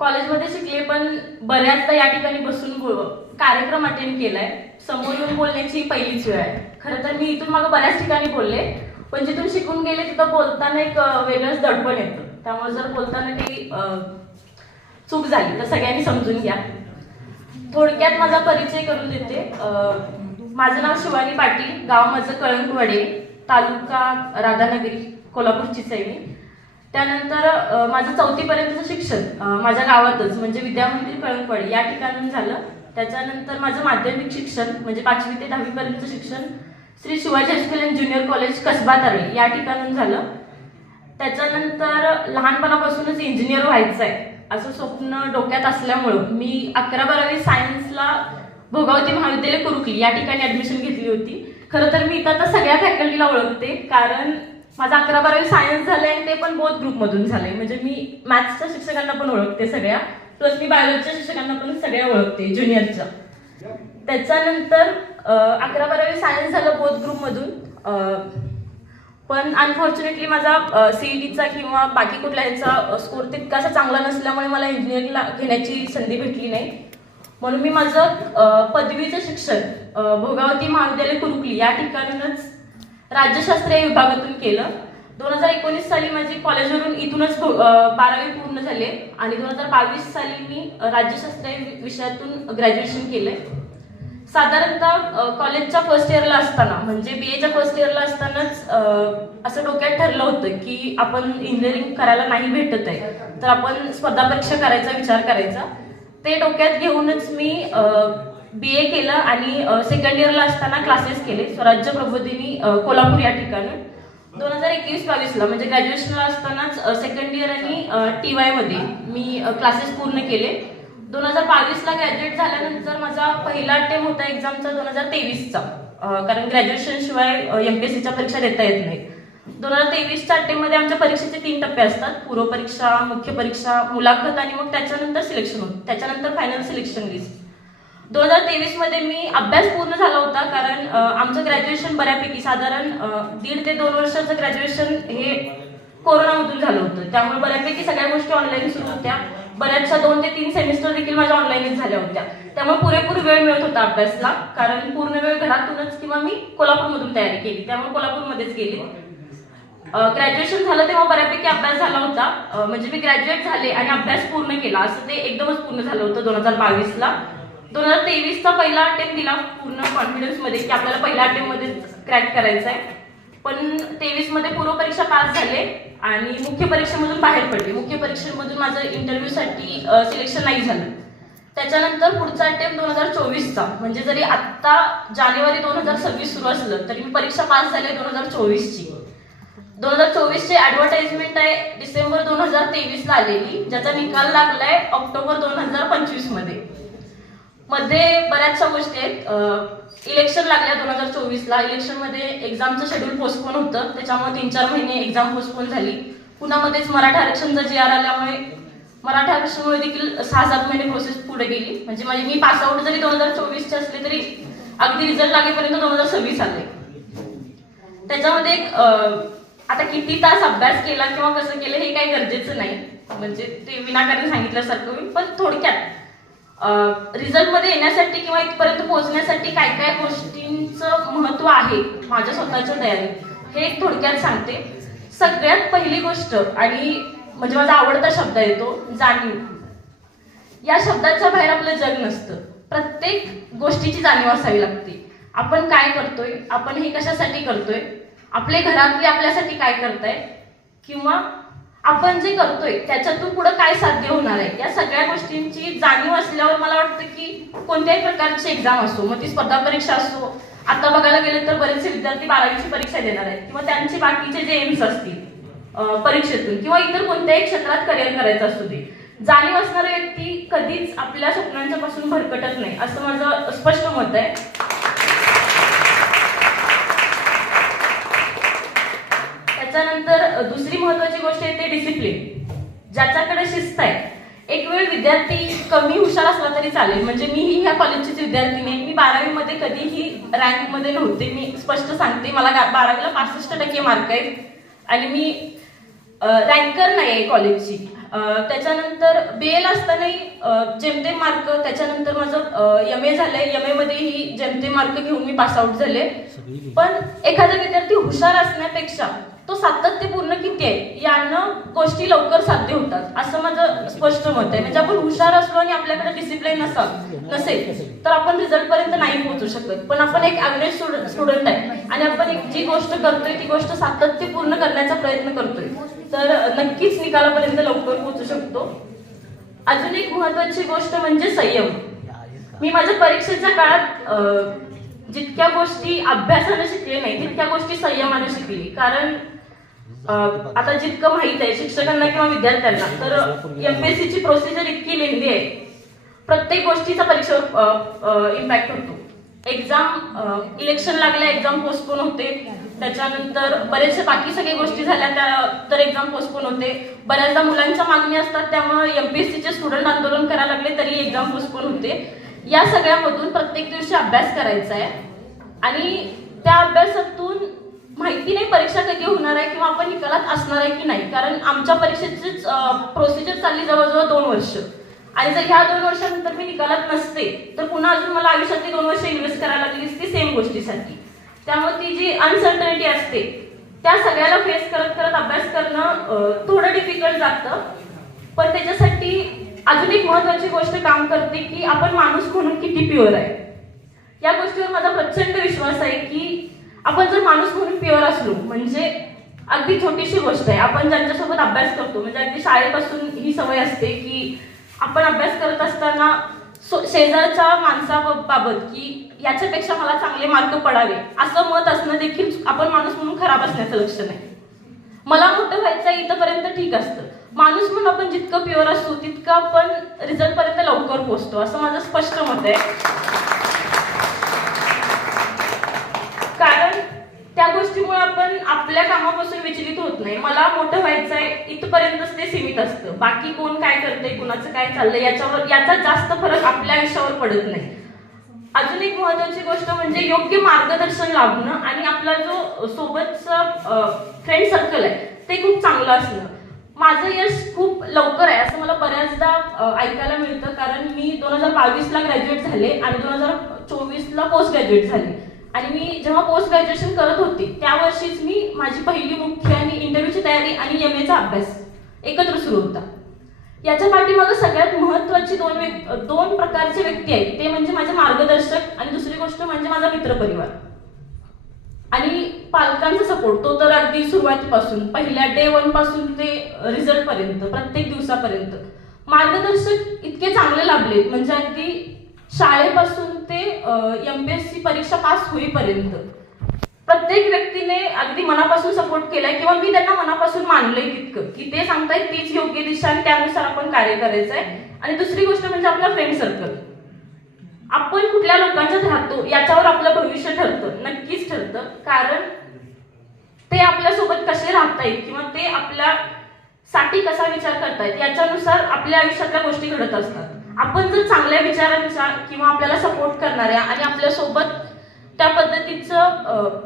कॉलेजमध्ये शिकले, पण बऱ्याचदा या ठिकाणी बसून कार्यक्रम अटेंड केलाय. समोर येऊन बोलण्याची पहिलीच वेळ आहे. खरं तर मी इथून मागं बऱ्याच ठिकाणी बोलले, पण जिथून शिकून गेले तिथं बोलताना एक वेगळंच दडपण येतं. त्यामुळे जर बोलताना काही चूक झाली तर सगळ्यांनी समजून घ्या. थोडक्यात माझा परिचय करून देते. माझं नाव शिवानी पाटील, गाव माझं कळंगवडे, तालुका राधानगरी, कोल्हापूरचीच आहे मी. त्यानंतर माझं 4थी पर्यंतचं शिक्षण माझ्या गावातच म्हणजे विद्यामंदिर कळंगवडे या ठिकाणून झालं. त्याच्यानंतर माझं माध्यमिक शिक्षण म्हणजे 5वी ते 10वी पर्यंतचं शिक्षण Shri Shivaji high school and junior college Kasba Tarale या ठिकाणून झालं. त्याच्यानंतर लहानपणापासूनच इंजिनियर व्हायचं आहे असं स्वप्न डोक्यात असल्यामुळं मी 11-12वी सायन्सला भोगावती महाविद्यालय कुरुकली या ठिकाणी ऍडमिशन घेतली होती. खरं तर मी इथं आता सगळ्या फॅकल्टीला ओळखते, कारण माझं 11-12वी सायन्स झालंय आणि ते पण बोथ ग्रुपमधून झालंय. म्हणजे मी मॅथ्सच्या शिक्षकांना पण ओळखते सगळ्या, प्लस मी बायोलॉजीच्या शिक्षकांना पण सगळ्या ओळखते ज्युनियरच्या. त्याच्यानंतर 11-12वी सायन्स झालं बोथ ग्रुपमधून, पण अनफॉर्च्युनेटली माझा सीईटीचा किंवा बाकी कुठल्याचा स्कोर तितकासा चांगला नसल्यामुळे मला इंजिनिअरिंगला घेण्याची संधी भेटली नाही. म्हणून मी माझं पदवीचं शिक्षण भोगावती महाविद्यालय कुरुकली या ठिकाणूनच राज्यशास्त्र या विभागातून केलं. 2019 साली माझी कॉलेजवरून इथूनच 12वी पूर्ण झाले आणि 2022 साली मी राज्यशास्त्र या विषयातून ग्रॅज्युएशन केलंय. साधारणतः कॉलेजच्या फर्स्ट इयरला असताना म्हणजे BAच्या फर्स्ट इयरला असतानाच असं डोक्यात ठरलं होतं की आपण इंजिनिअरिंग करायला नाही भेटत आहे तर आपण स्पर्धा परीक्षा करायचा विचार करायचा. ते डोक्यात घेऊनच मी BA केलं आणि सेकंड इयरला असताना क्लासेस केले स्वराज्य प्रबोधिनी कोल्हापूर या ठिकाणी. 2021-22ला म्हणजे ग्रॅज्युएशनला असतानाच सेकंड इयर आणि TY मध्ये मी क्लासेस पूर्ण केले. 2022ला ग्रॅज्युएट झाल्यानंतर माझा पहिला अटेम्प्ट होता एक्झामचा 2023चा, कारण ग्रॅज्युएशन शिवाय MPSCच्या परीक्षा देता येत नाही. 2023च्या अटेम्प्टमध्ये आमच्या परीक्षेचे 3 टप्पे असतात: पूर्व परीक्षा, मुख्य परीक्षा, मुलाखत आणि मग त्याच्यानंतर सिलेक्शन होतं. त्याच्यानंतर फायनल सिलेक्शन लिस्ट. 2023 मध्ये मी अभ्यास पूर्ण झाला होता, कारण आमचं ग्रॅज्युएशन बऱ्यापैकी साधारण 1.5 ते 2 वर्षाचं ग्रॅज्युएशन हे कोरोनामधून झालं होतं. त्यामुळे बऱ्यापैकी सगळ्या गोष्टी ऑनलाईन सुरू होत्या. बऱ्याचशा 2 ते 3 सेमिस्टर देखील माझ्या ऑनलाईनच झाल्या होत्या. त्यामुळे पुरेपूर वेळ मिळत होता अभ्यासला, कारण पूर्ण वेळ घरातूनच किंवा मी कोल्हापूरमधून तयारी केली, त्यामुळे कोल्हापूरमध्येच गेली. ग्रॅज्युएशन झालं तेव्हा बऱ्यापैकी अभ्यास झाला होता, म्हणजे मी ग्रॅज्युएट झाले आणि अभ्यास पूर्ण केला असं ते एकदमच पूर्ण झालं होतं 2022ला. 2023चा पहिला अटेम्प्ट दिला पूर्ण कॉन्फिडन्समध्ये की आपल्याला पहिल्या अटेम्प्टमध्ये क्रॅक करायचा आहे. पण 23 मध्ये पूर्व परीक्षा पास झाले आणि मुख्य परीक्षेमधून बाहेर पडले. मुख्य परीक्षेमधून माझं इंटरव्ह्यूसाठी सिलेक्शन नाही झालं. त्याच्यानंतर पुढचा अटेम्प्ट 2024चा, म्हणजे जरी आत्ता जानेवारी 2026 सुरू असलं तरी मी परीक्षा पास झाले 2024ची. 2024ची ऍडव्हर्टाइजमेंट आहे डिसेंबर 2023ला आलेली, ज्याचा निकाल लागलाय ऑक्टोबर 2025 मध्ये बऱ्याचशा गोष्टी आहेत. इलेक्शन लागल्या 2024ला. इलेक्शनमध्ये एक्झामचं शेड्यूल पोस्टपोन होतं, त्याच्यामुळे 3-4 महिने एक्झाम पोस्टपोन झाली. पुन्हा मध्येच मराठा आरक्षणचा GR आल्यामुळे मराठा आरक्षणामुळे देखील 6-7 महिने प्रोसेस पुढे गेली. म्हणजे मी पासआउट जरी 2024चे असले तरी अगदी रिझल्ट लागेपर्यंत 2026 आले. त्याच्यामध्ये आता किती तास अभ्यास केला किंवा कसं केलं हे काही गरजेचं नाही, म्हणजे ते विनाकारण सांगितल्यासारखं मी. पण थोडक्यात रिझल्टमध्ये येण्यासाठी किंवा इथपर्यंत पोहोचण्यासाठी काय काय गोष्टींचं महत्व आहे माझ्या स्वतःच्या तयारीत हे थोडक्यात सांगते. सगळ्यात पहिली गोष्ट आणि म्हणजे माझा आवडता शब्द आहे तो जाणीव. या शब्दाच्या बाहेर आपलं जग नसतं. प्रत्येक गोष्टीची जाणीव असावी लागते. आपण काय करतोय, आपण हे कशासाठी करतोय, आपले घरातले आपल्यासाठी काय करताय, किंवा आपण जे करतोय त्याच्यातून पुढे काय साध्य होणार आहे, या सगळ्या गोष्टींची जाणीव असल्यावर मला वाटतं की कोणत्याही प्रकारची एक्झाम असो, मग ती स्पर्धा परीक्षा असो, आता बघायला गेलं तर बरेचसे विद्यार्थी 12वीची परीक्षा देणार आहेत किंवा त्यांचे बाकीचे जे एम्स असतील परीक्षेतून किंवा इतर कोणत्याही क्षेत्रात करिअर करायचं असू दे, जाणीव असणारी व्यक्ती कधीच आपल्या स्वप्नांच्या पासून भरकटत नाही असं माझं स्पष्ट मत आहे. त्याच्यानंतर दुसरी महत्वाची गोष्ट आहे ते डिसिप्लिन. ज्याच्याकडे शिस्त आहे. एक वेळ विद्यार्थी कमी हुशार असला तरी चालेल, म्हणजे मीही ह्या कॉलेजचीच विद्यार्थी नाही. मी 12वी मध्ये कधीही रँक मध्ये नव्हते, मी स्पष्ट सांगते. मला 12वीला 65% मार्क आहेत आणि मी रँकर नाही आहे कॉलेजची. त्याच्यानंतर BL असतानाही जेमतेम मार्क, त्याच्यानंतर माझं MA झालंय, MA मध्येही जेमतेम मार्क घेऊन मी पासआउट झाले. पण एखादा विद्यार्थी हुशार असण्यापेक्षा तो सातत्यपूर्ण किती आहे यानं गोष्टी लवकर साध्य होतात असं माझं स्पष्ट मत आहे. म्हणजे आपण हुशार असलो आणि आपल्याकडे डिसिप्लिन नसेल तर आपण रिझल्ट पर्यंत नाही पोहोचू शकत. पण आपण एक ऍव्हरेज स्टुडंट आहे आणि आपण जी गोष्ट करतोय ती गोष्ट सातत्यपूर्ण करण्याचा प्रयत्न करतोय तर नक्कीच निकालापर्यंत लवकर पोहोचू शकतो. अजून एक महत्वाची गोष्ट म्हणजे संयम. मी माझ्या परीक्षेच्या काळात जितक्या गोष्टी अभ्यासाने शिकले नाही तितक्या गोष्टी संयमाने शिकली. कारण आता जितकं माहित आहे शिक्षकांना किंवा विद्यार्थ्यांना तर MPSC ची प्रोसिजर इतकी लेंदी आहे, प्रत्येक गोष्टीचा परीक्षेवर इम्पॅक्ट होतो. एक्झाम इलेक्शन लागल्या एक्झाम पोस्टपोन होते, त्याच्यानंतर बरेचसे बाकी सगळ्या गोष्टी झाल्या त्या तर एक्झाम पोस्टपोन होते. बऱ्याचदा मुलांच्या मागणी असतात त्यामुळे MPSC चे स्टुडंट आंदोलन करायला लागले तरी एक्झाम पोस्टपोन होते. या सगळ्यामधून प्रत्येक दिवशी अभ्यास करायचा आहे आणि त्या अभ्यासातून माहिती नाही परीक्षा कधी होणार आहे किंवा आपण निकालात असणार आहे की नाही. कारण आमच्या परीक्षेची प्रोसिजर चालली जवळजवळ 2 वर्ष आणि जर ह्या 2 वर्षानंतर मी निकालात नसते तर पुन्हा अजून मला आयुष्यातली 2 वर्ष इन्व्हेस्ट करायला लागली असती सेम गोष्टीसाठी. त्यामुळे ती जी अनसर्टनिटी असते त्या सगळ्याला फेस करत करत अभ्यास करणं थोडं डिफिकल्ट जातं. पण त्याच्यासाठी अजून एक महत्वाची गोष्ट काम करते की आपण माणूस म्हणून किती प्युअर आहे. या गोष्टीवर माझा प्रचंड विश्वास आहे की आपण जर माणूस म्हणून प्युअर असलो म्हणजे अगदी छोटीशी गोष्ट आहे. आपण ज्यांच्यासोबत अभ्यास करतो म्हणजे अगदी शाळेपासून ही सवय असते की आपण अभ्यास करत असताना शेजारच्या माणसाबाबत की याच्यापेक्षा मला चांगले मार्क पडावे असं मत असणं देखील आपण माणूस म्हणून खराब असण्याचं लक्षण आहे. मला मोठं व्हायचं आहे इथंपर्यंत ठीक असतं. माणूस म्हणून आपण जितकं प्युअर असतो तितकं आपण रिझल्ट पर्यंत लवकर पोहोचतो असं माझं स्पष्ट मत आहे. कारण त्या गोष्टीमुळे आपण आपल्या कामापासून विचलित होत नाही. मला मोठं व्हायचं आहे इथपर्यंतच ते सीमित असतं. बाकी कोण काय करतंय कुणाचं काय चाललंय याचा जास्त फरक आपल्या आयुष्यावर पडत नाही. अजून एक महत्वाची गोष्ट म्हणजे योग्य मार्गदर्शन लाभणं आणि आपला जो सोबतचा फ्रेंड सर्कल आहे ते खूप चांगलं असणं. माझं यश खूप लवकर आहे असं मला बऱ्याचदा ऐकायला मिळतं. कारण मी 2022ला ग्रॅज्युएट झाले आणि 2024ला पोस्ट ग्रॅज्युएट झाले आणि मी जेव्हा पोस्ट ग्रॅज्युएशन करत होते त्या वर्षीच मी माझी पहिली मुख्य आणि इंटरव्ह्यूची तयारी आणि MA अभ्यास एकत्र सुरू होता. याच्या पाठीमागे सगळ्यात महत्वाची दोन प्रकारचे व्यक्ती आहेत. ते म्हणजे माझे मार्गदर्शक आणि दुसरी गोष्ट म्हणजे माझा मित्रपरिवार आणि पालकांचा सपोर्ट. तो तर अगदी सुरुवातीपासून पहिल्या डे 1 पासून ते रिझल्ट पर्यंत प्रत्येक दिवसापर्यंत मार्गदर्शक इतके चांगले लाभलेत म्हणजे अगदी शाळेपासून ते MPSC परीक्षा पास होईपर्यंत प्रत्येक व्यक्तीने अगदी मनापासून सपोर्ट केलाय किंवा मी त्यांना मनापासून मानलंय तितकं की ते सांगतायत तीच योग्य दिशा आणि त्यानुसार आपण कार्य करायचंय. आणि दुसरी गोष्ट म्हणजे आपला फ्रेंड सर्कल. आपण कुठल्या लोकांच्यात राहतो याच्यावर आपलं भविष्य ठरतं, नक्कीच ठरतं. कारण ते आपल्यासोबत कसे राहतायत किंवा ते आपल्यासाठी कसा विचार करतायत याच्यानुसार आपल्या आयुष्यातल्या गोष्टी घडत असतात. आपण जर चांगल्या विचारांचा किंवा आपल्याला सपोर्ट करणाऱ्या आणि आपल्यासोबत त्या पद्धतीचं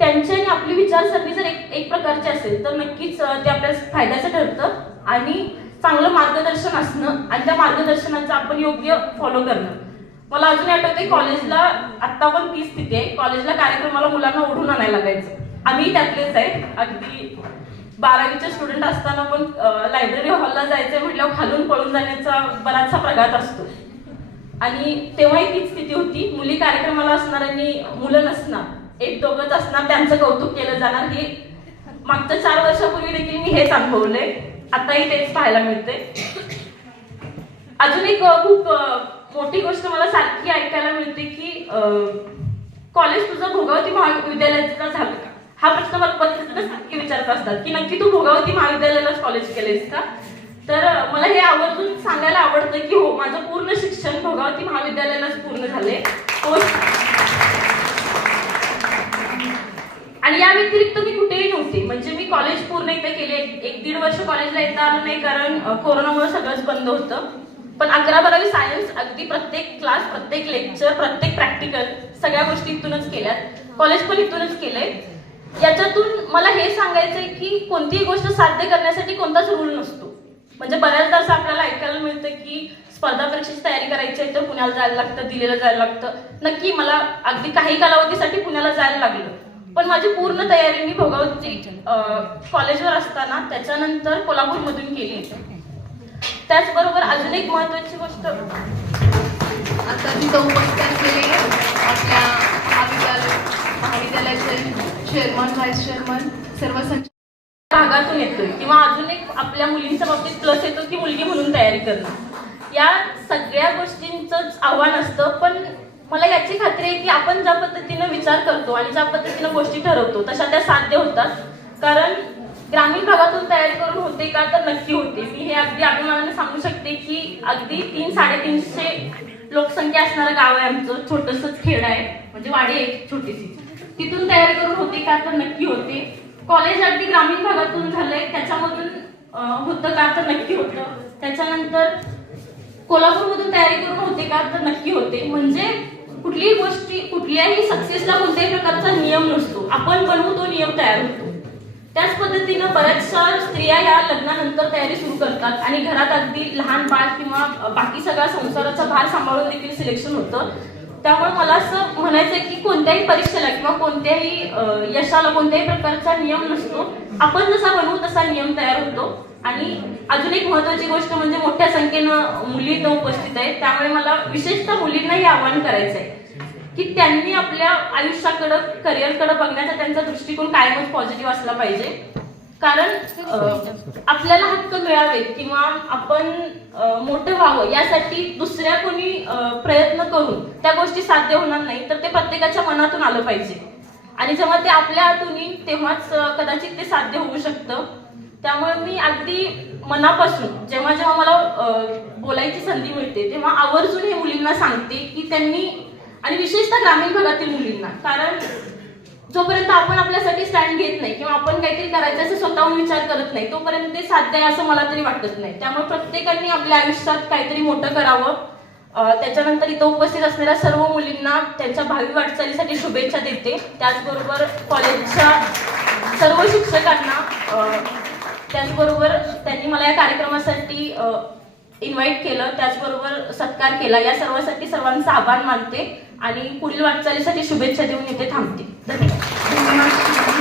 त्यांची आणि आपली विचारसरणी जर एक प्रकारची असेल तर नक्कीच ते आपल्या फायद्याचं ठरतं. आणि चांगलं मार्गदर्शन असणं आणि त्या मार्गदर्शनाचं आपण योग्य फॉलो करणं. मला अजून आठवतंय कॉलेजला आत्ता पण ती स्थिती आहे. कॉलेजला कार्यक्रमाला मुलांना ओढून आणायला लागायचं. आम्ही त्यातलेच आहे. अगदी 12वीचे स्टुडंट असताना पण लायब्ररी हॉलला जायचंय म्हटल्यावर खालून पळून जाण्याचा बराचसा प्रघात असतो आणि तेव्हाही तीच स्थिती होती. मुली कार्यक्रमाला असणार आणि मुलं नसणार, 1-2च असणार, त्यांचं कौतुक केलं जाणार. हे मागच्या 4 वर्षापूर्वी देखील मी हेच अनुभवलंय. आताही तेच पाहायला मिळते. अजून एक खूप मोठी गोष्ट मला सारखी ऐकायला मिळते की कॉलेज तुझं भोगावती महाविद्यालयाचं झालं का हा प्रश्न मला पत्रकार सारखे विचारत असतात की नक्की तू भोगावती महाविद्यालयालाच कॉलेज केलेस का. तर मला हे आवर्जून सांगायला आवडतं की हो, माझं पूर्ण शिक्षण भोगावती महाविद्यालयालाच पूर्ण झाले. आणि या व्यतिरिक्त मी कुठेही नव्हते. म्हणजे मी कॉलेज पूर्ण इथे केले. 1-1.5 वर्ष कॉलेजला येता आलं नाही कारण कोरोनामुळे सगळंच बंद होतं. पण 11-12वी सायन्स अगदी प्रत्येक क्लास, प्रत्येक लेक्चर, प्रत्येक प्रॅक्टिकल सगळ्या गोष्टी इथूनच केल्यात. कॉलेज पण इथूनच केलंय. याच्यातून मला हे सांगायचंय की कोणतीही गोष्ट साध्य करण्यासाठी कोणताच रूल नसतो. म्हणजे बऱ्याचदा असं आपल्याला ऐकायला मिळतं की स्पर्धा परीक्षेची तयारी करायची आहे तर पुण्याला जायला लागतं, दिल्लीला जायला लागतं. नक्की मला अगदी काही कालावधीसाठी पुण्याला जायला लागलं, पण माझी पूर्ण तयारी मी भोगावती कॉलेजवर असताना त्याच्यानंतर कोल्हापूरमधून केली. त्याचबरोबर अजून एक महत्वाची गोष्ट, आता तिथं उपस्थित असलेले आपल्या महाविद्यालयाचे चेअरमन, व्हाईस चेअरमन, सर्व भागातून येतोय किंवा अजून एक आपल्या मुलींच्या बाबतीत प्लस येतो की मुलगी म्हणून तयारी करणं. या सगळ्या गोष्टींचंच आव्हान असतं, पण मला याची खात्री आहे की आपण ज्या पद्धतीनं विचार करतो आणि ज्या पद्धतीनं गोष्टी ठरवतो तशा त्या साध्य होतात. कारण ग्रामीण भागातून तयारी करून होते का, तर नक्की होते. मी हे अगदी अभिमानाने सांगू शकते की अगदी 300-350 लोकसंख्या असणारं गाव आहे आमचं, छोटंसंच खेड आहे, म्हणजे वाडी आहे छोटीशी. तिथून तयारी करून होते का, तर नक्की होते. कॉलेज अगदी ग्रामीण भागातून झालंय, त्याच्यामधून होतं का, तर नक्की होतं. त्याच्यानंतर कोल्हापूरमधून तयारी करून होते का, तर नक्की होते. म्हणजे कुठलीही गोष्टी, कुठल्याही सक्सेसला कोणत्याही प्रकारचा नियम नसतो, आपण बनवू तो नियम तयार होतो. त्याच पद्धतीनं बऱ्याचशा स्त्रिया या लग्नानंतर तयारी सुरू करतात आणि घरात अगदी लहान बाळ किंवा बाकी सगळा संसाराचा भार सांभाळून देखील सिलेक्शन होतं. त्यामुळे मला असं म्हणायचंय की कोणत्याही परीक्षेला किंवा कोणत्याही यशाला कोणत्याही प्रकारचा नियम नसतो, आपण जसा बनवू तसा नियम तयार होतो. आणि अजून एक महत्वाची गोष्ट म्हणजे मोठ्या संख्येनं मुली इथं उपस्थित आहेत, त्यामुळे मला विशेषतः मुलींना हे आवाहन करायचं आहे की त्यांनी आपल्या आयुष्याकडं, करिअरकडे बघण्याचा त्यांचा दृष्टिकोन कायमच पॉझिटिव्ह असला पाहिजे. कारण आपल्याला हक्क मिळावे किंवा आपण मोठं व्हावं यासाठी दुसऱ्या कोणी प्रयत्न करून त्या गोष्टी साध्य होणार नाही, तर ते प्रत्येकाच्या मनातून आलं पाहिजे. आणि जेव्हा ते आपल्या हातून येईल तेव्हाच कदाचित ते साध्य होऊ शकतं. त्यामुळे मी अगदी मनापासून जेव्हा जेव्हा मला बोलायची संधी मिळते तेव्हा आवर्जून हे मुलींना सांगते की त्यांनी, आणि विशेषतः ग्रामीण भागातील मुलींना, कारण जोपर्यंत आपण आपल्यासाठी स्टँड घेत नाही किंवा आपण काहीतरी करायचं असं स्वतःहून विचार करत नाही तोपर्यंत ते साध्य आहे असं मला तरी वाटत नाही. त्यामुळे प्रत्येकाने आपल्या आयुष्यात काहीतरी मोठं करावं. त्याच्यानंतर इथं उपस्थित असलेल्या सर्व मुलींना त्यांच्या भावी वाटचालीसाठी शुभेच्छा देते. त्याचबरोबर कॉलेजच्या सर्व शिक्षकांना, त्याचबरोबर त्यांनी मला या कार्यक्रमासाठी इन्व्हाइट केलं, त्याचबरोबर सत्कार केला, या सर्वांसाठी सर्वांचा आभार मानते आणि पुढील वाटचालीसाठी शुभेच्छा देऊन इथे थांबते. धन्यवाद.